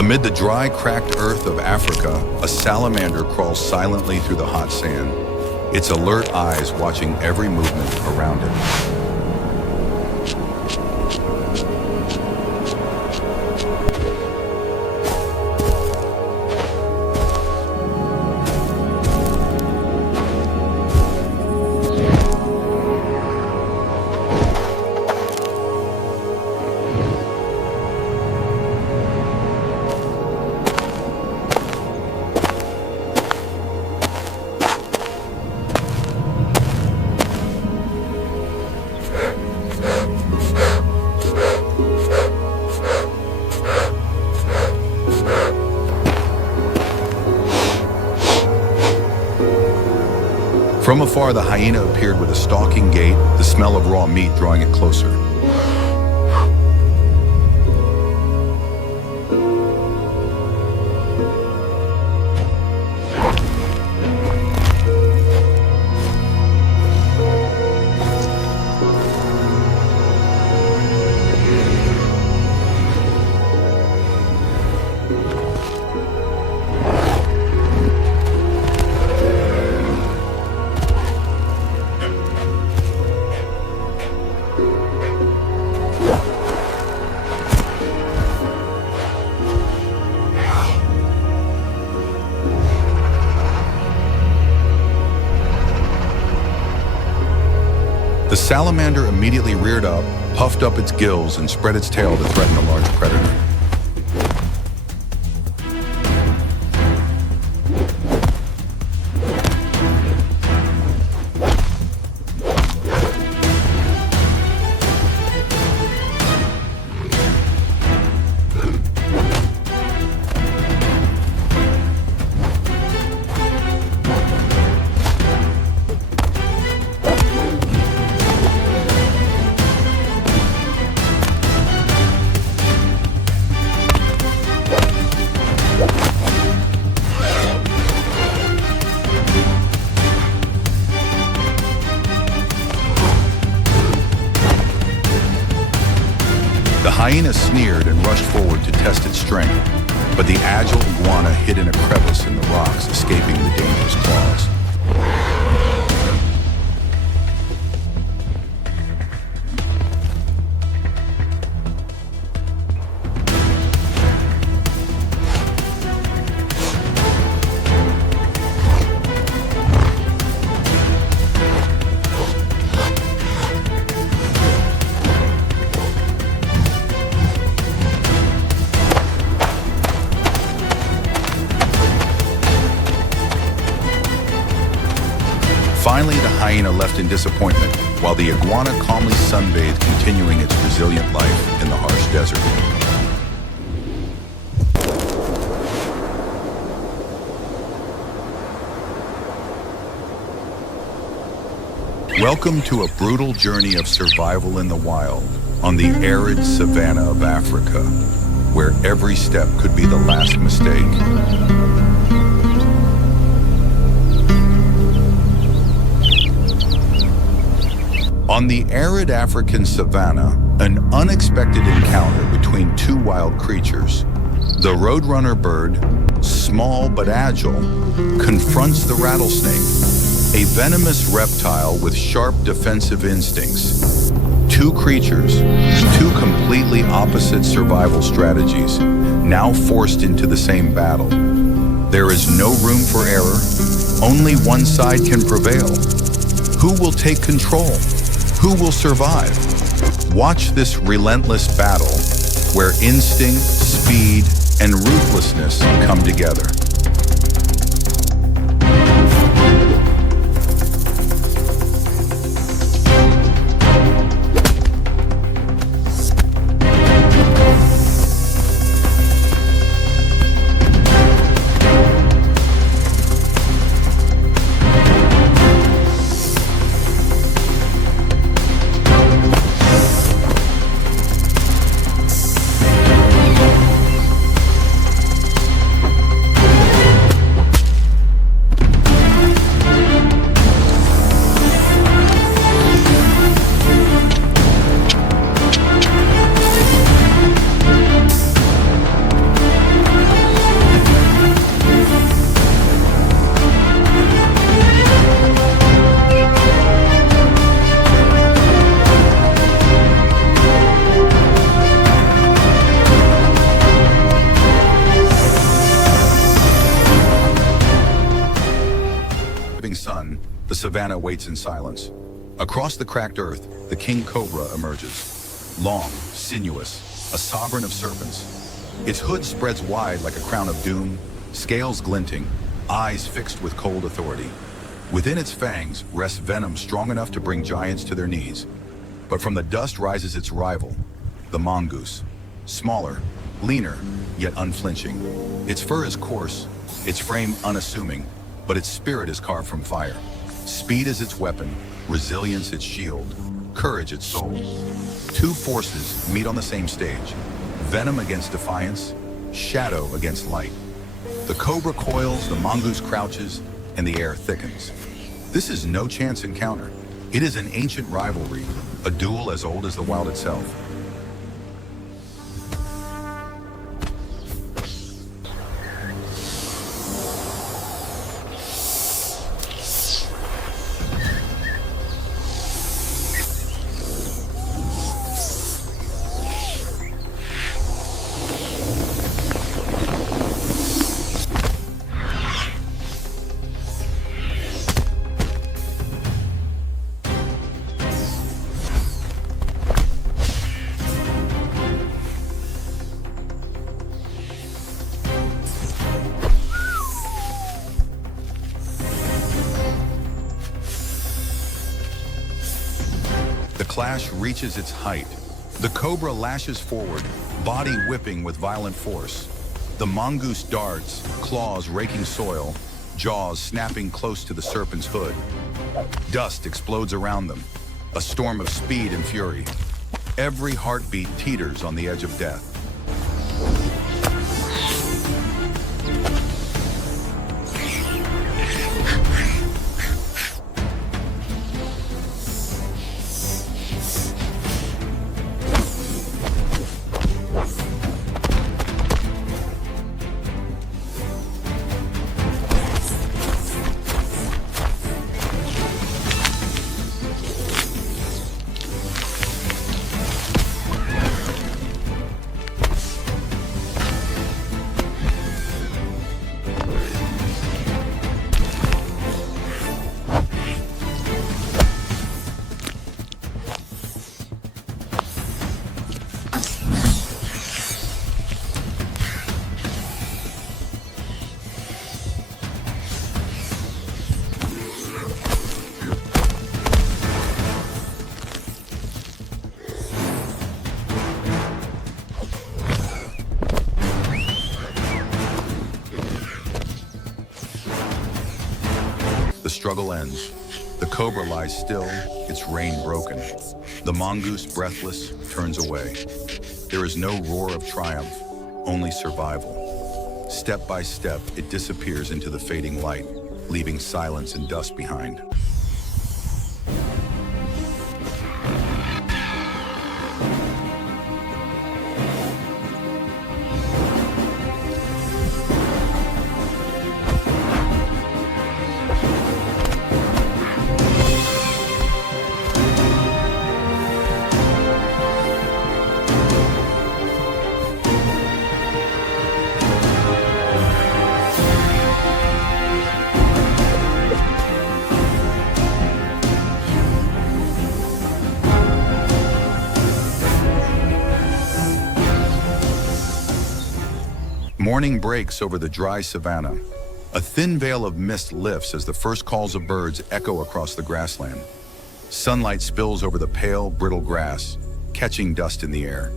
Amid the dry, cracked earth of Africa, a salamander crawls silently through the hot sand, its alert eyes watching every movement around it. From afar, the hyena appeared with a stalking gait, the smell of raw meat drawing it closer. The salamander immediately reared up, puffed up its gills, and spread its tail to threaten the large predator. The hyena sneered and rushed forward to test its strength, but the agile iguana hid in a crevice in the rocks, escaping the dangerous claws. Finally, the hyena left in disappointment, while the iguana calmly sunbathed, continuing its resilient life in the harsh desert. Welcome to a brutal journey of survival in the wild, on the arid savanna of Africa, where every step could be the last mistake. On the arid African savanna, an unexpected encounter between two wild creatures. The roadrunner bird, small but agile, confronts the rattlesnake, a venomous reptile with sharp defensive instincts. Two creatures, two completely opposite survival strategies, now forced into the same battle. There is no room for error. Only one side can prevail. Who will take control? Who will survive? Watch this relentless battle where instinct, speed, and ruthlessness come together. living sun, the savanna waits in silence. Across the cracked earth, the King Cobra emerges. Long, sinuous, a sovereign of serpents. Its hood spreads wide like a crown of doom, scales glinting, eyes fixed with cold authority. Within its fangs rests venom strong enough to bring giants to their knees. But from the dust rises its rival, the mongoose. Smaller, leaner, yet unflinching. Its fur is coarse, its frame unassuming, but its spirit is carved from fire. Speed is its weapon, resilience its shield, courage its soul. Two forces meet on the same stage, venom against defiance, shadow against light. The cobra coils, the mongoose crouches, and the air thickens. This is no chance encounter. It is an ancient rivalry, a duel as old as the wild itself. The clash reaches its height. The cobra lashes forward, body whipping with violent force. The mongoose darts, claws raking soil, jaws snapping close to the serpent's hood. Dust explodes around them, a storm of speed and fury. Every heartbeat teeters on the edge of death. The struggle ends. The cobra lies still, its rein broken. The mongoose, breathless, turns away. There is no roar of triumph, only survival. Step by step, it disappears into the fading light, leaving silence and dust behind. Morning breaks over the dry savanna. A thin veil of mist lifts as the first calls of birds echo across the grassland. Sunlight spills over the pale, brittle grass, catching dust in the air.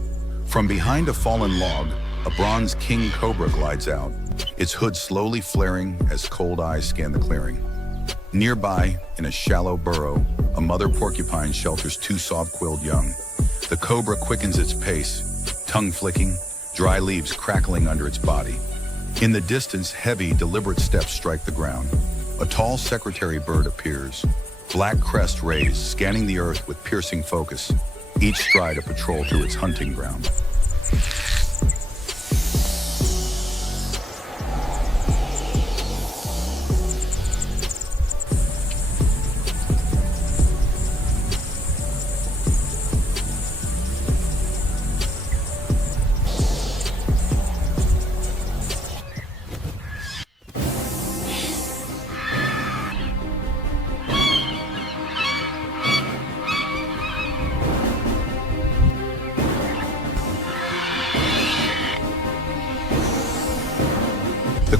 From behind a fallen log, a bronze king cobra glides out, its hood slowly flaring as cold eyes scan the clearing. Nearby, in a shallow burrow, a mother porcupine shelters two soft-quilled young. The cobra quickens its pace, tongue flicking, dry leaves crackling under its body. In the distance, heavy, deliberate steps strike the ground. A tall secretary bird appears, black crest raised, scanning the earth with piercing focus, each stride a patrol through its hunting ground.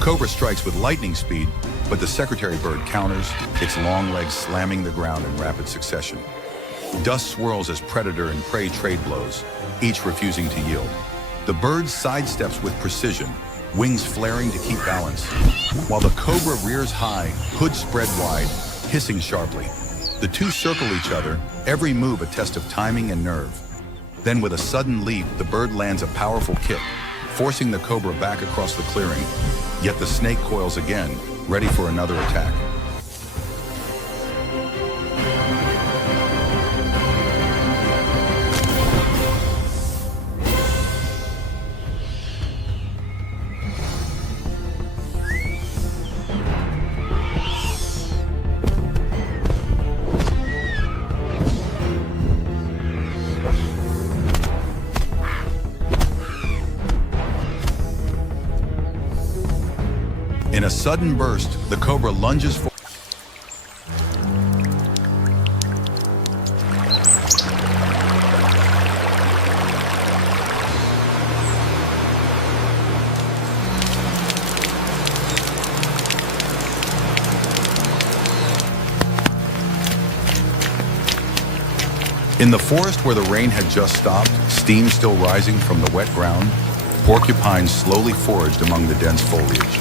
cobra strikes with lightning speed, but the secretary bird counters, its long legs slamming the ground in rapid succession. Dust swirls as predator and prey trade blows, each refusing to yield. The bird sidesteps with precision, wings flaring to keep balance, while the cobra rears high, hood spread wide, hissing sharply. The two circle each other, every move a test of timing and nerve. Then with a sudden leap, the bird lands a powerful kick, forcing the cobra back across the clearing. Yet the snake coils again, ready for another attack. In a sudden burst, the cobra lunges forward. In the forest where the rain had just stopped, steam still rising from the wet ground, porcupines slowly foraged among the dense foliage.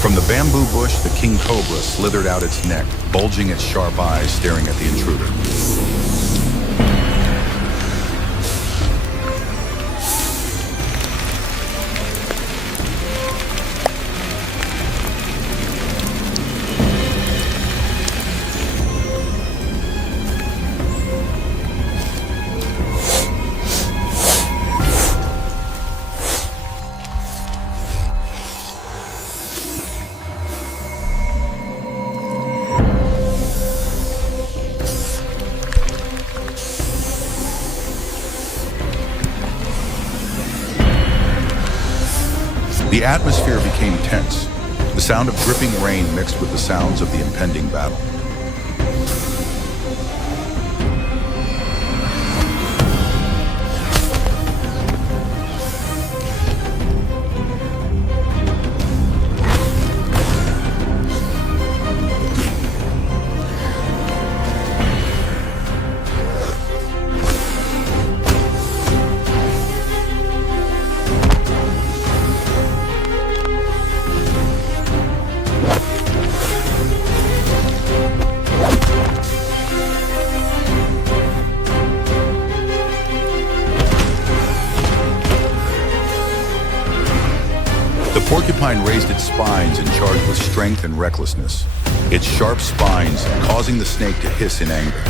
From the bamboo bush, the King Cobra slithered out its neck, bulging its sharp eyes, staring at the intruder. The atmosphere became tense, the sound of dripping rain mixed with the sounds of the impending battle. The porcupine raised its spines and charged with strength and recklessness, its sharp spines causing the snake to hiss in anger.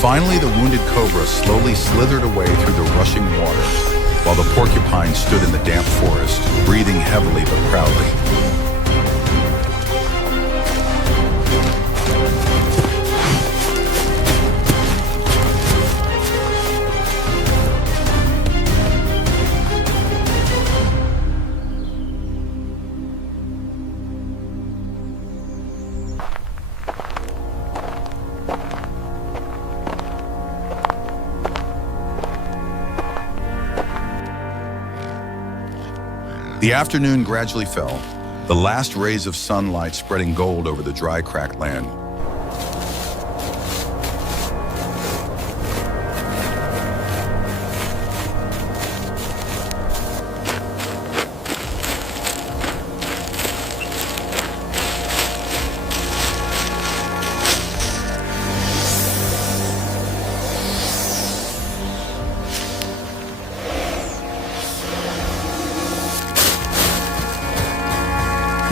Finally, the wounded cobra slowly slithered away through the rushing water, while the porcupine stood in the damp forest, breathing heavily but proudly. The afternoon gradually fell, the last rays of sunlight spreading gold over the dry, cracked land.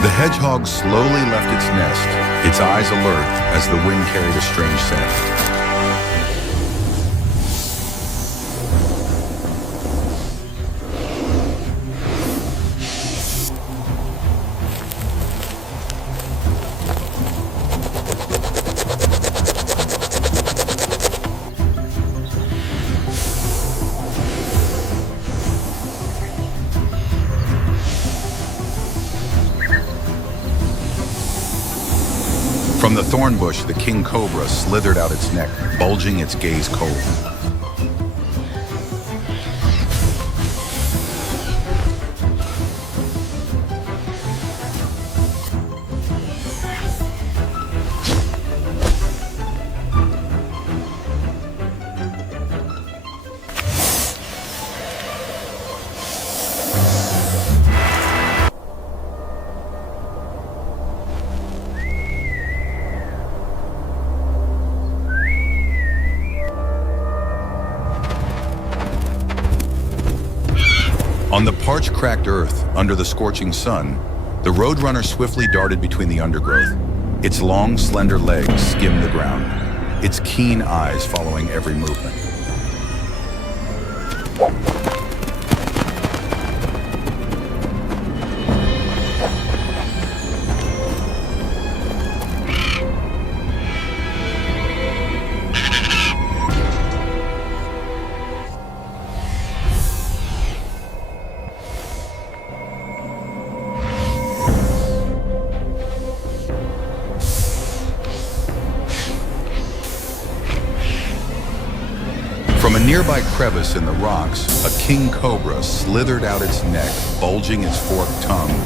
The hedgehog slowly left its nest, its eyes alert as the wind carried a strange scent. From the thorn bush, the King Cobra slithered out its neck, bulging its gaze cold. On the parched, cracked earth, under the scorching sun, the roadrunner swiftly darted between the undergrowth. Its long, slender legs skimmed the ground, its keen eyes following every movement. From a nearby crevice in the rocks, a King Cobra slithered out its neck, bulging its forked tongue,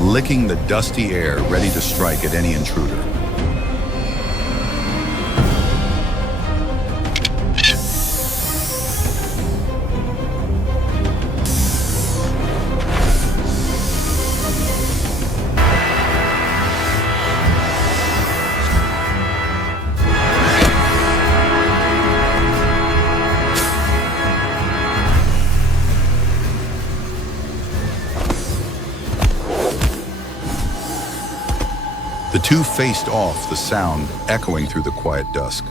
licking the dusty air, ready to strike at any intruder. The two faced off, the sound echoing through the quiet dusk.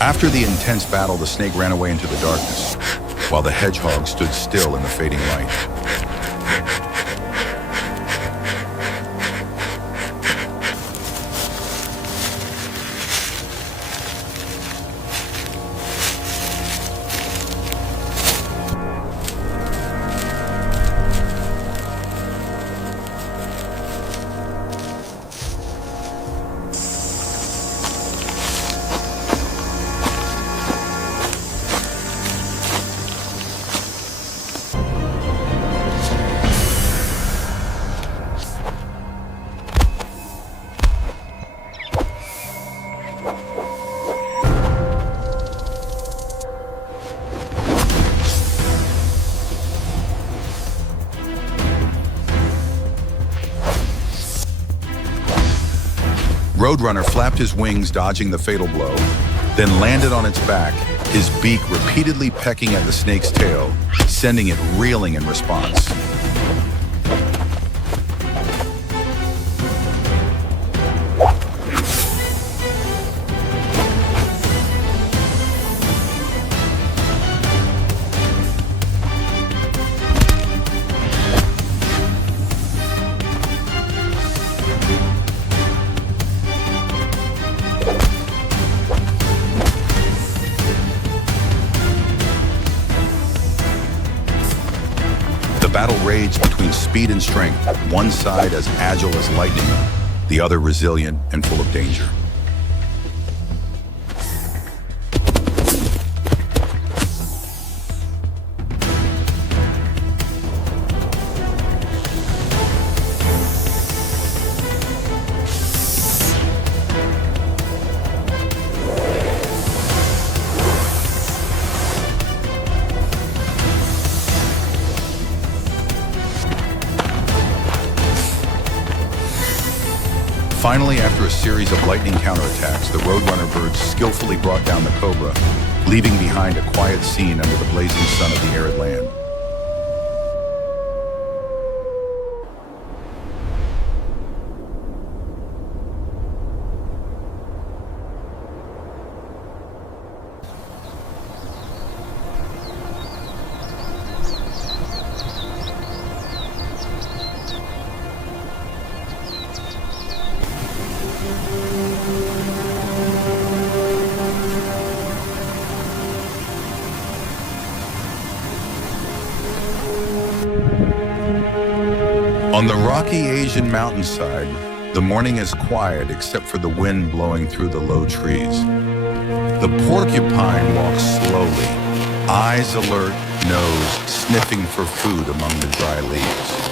After the intense battle, the snake ran away into the darkness, while the hedgehog stood still in the fading light. Roadrunner flapped his wings, dodging the fatal blow, then landed on its back, his beak repeatedly pecking at the snake's tail, sending it reeling in response. speed and strength, one side as agile as lightning, the other resilient and full of danger. Finally, after a series of lightning counterattacks, the Roadrunner birds skillfully brought down the Cobra, leaving behind a quiet scene under the blazing sun of the arid land. On the rocky Asian mountainside, the morning is quiet except for the wind blowing through the low trees. The porcupine walks slowly, eyes alert, nose sniffing for food among the dry leaves.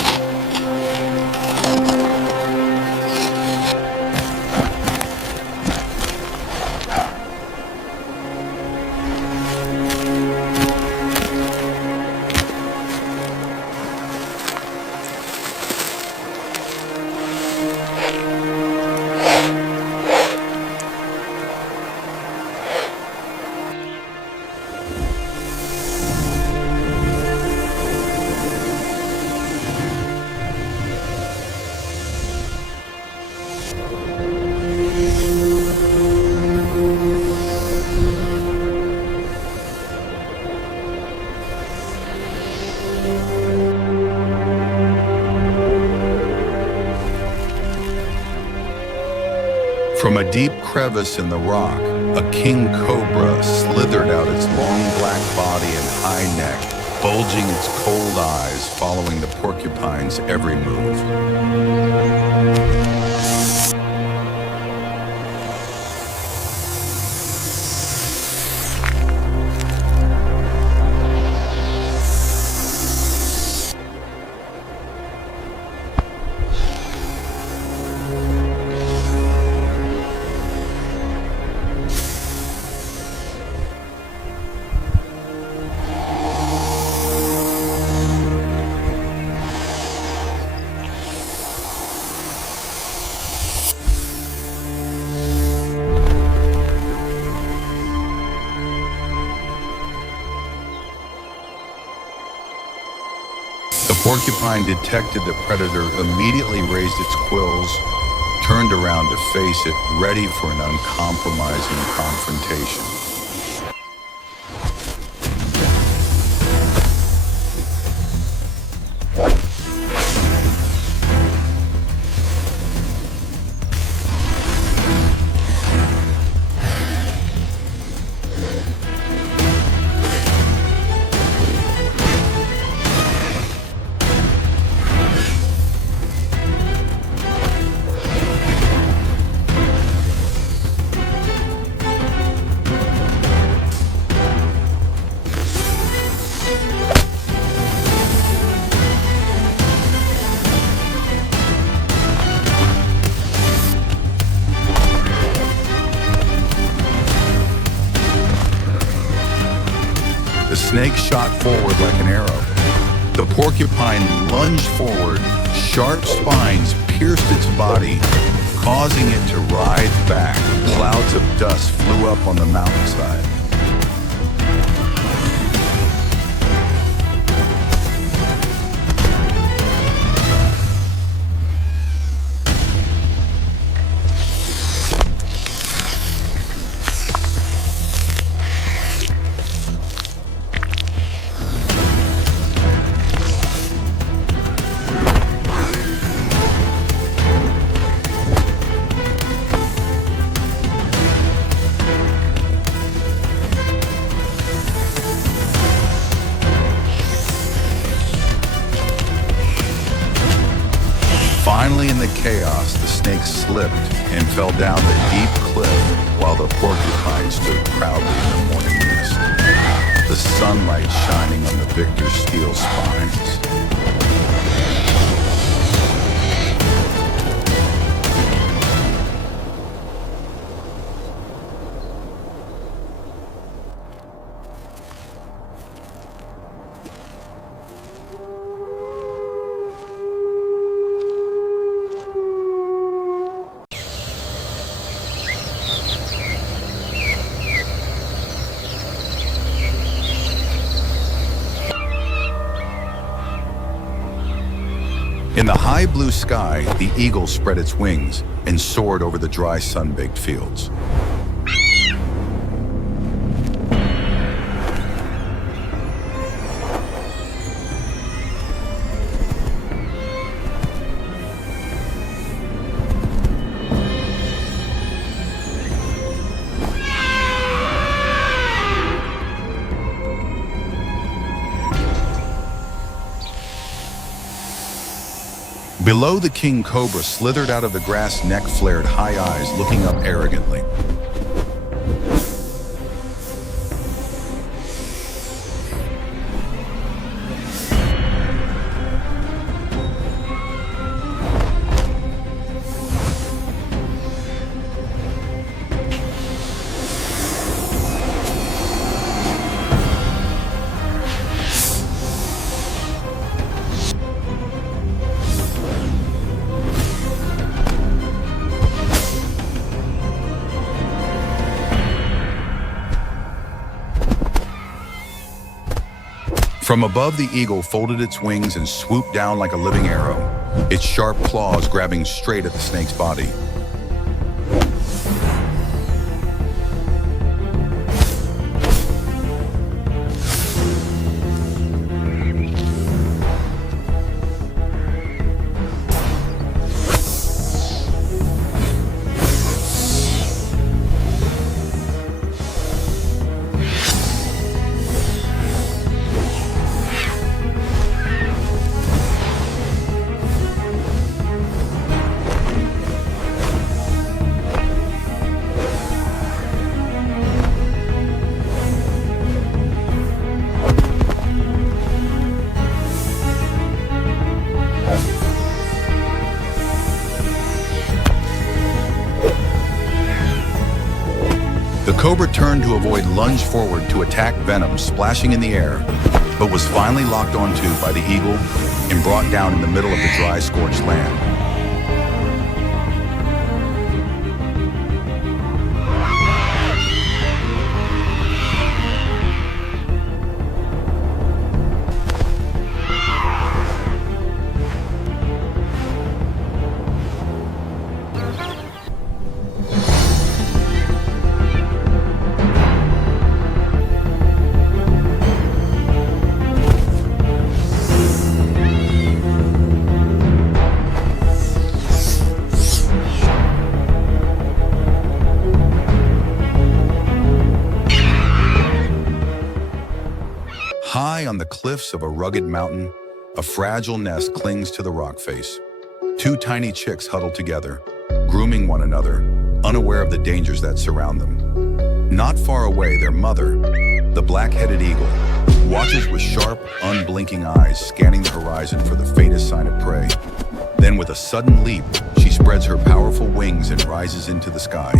From a deep crevice in the rock, a king cobra slithered out its long black body and high neck, bulging its cold eyes, following the porcupine's every move. The porcupine detected the predator, immediately raised its quills, turned around to face it, ready for an uncompromising confrontation. The snake shot forward like an arrow. The porcupine lunged forward, sharp spines pierced its body, causing it to writhe back. Clouds of dust flew up on the mountainside. Finally, in the chaos, the snake slipped and fell down the deep cliff while the porcupine stood proudly in the morning mist, the sunlight shining on the victor's steel spines. In the high blue sky, the eagle spread its wings and soared over the dry, sun-baked fields. Below, the King Cobra slithered out of the grass, neck flared, high eyes looking up arrogantly. From above, the eagle folded its wings and swooped down like a living arrow, its sharp claws grabbing straight at the snake's body. The cobra turned to avoid, lunged forward to attack venom splashing in the air, but was finally locked onto by the eagle and brought down in the middle of the dry, scorched land. High on the cliffs of a rugged mountain, a fragile nest clings to the rock face. Two tiny chicks huddle together, grooming one another, unaware of the dangers that surround them. Not far away, their mother, the black-headed eagle, watches with sharp, unblinking eyes, scanning the horizon for the faintest sign of prey. Then, with a sudden leap, she spreads her powerful wings and rises into the sky.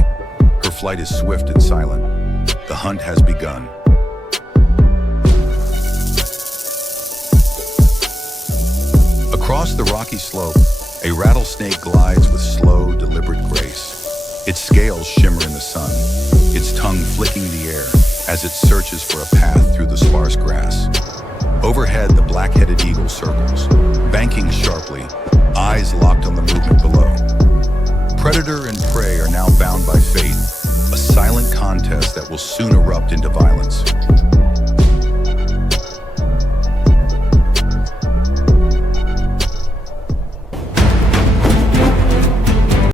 Her flight is swift and silent. The hunt has begun. Across the rocky slope, a rattlesnake glides with slow, deliberate grace. Its scales shimmer in the sun, its tongue flicking the air as it searches for a path through the sparse grass. Overhead, the black-headed eagle circles, banking sharply, eyes locked on the movement below. Predator and prey are now bound by fate, a silent contest that will soon erupt into violence.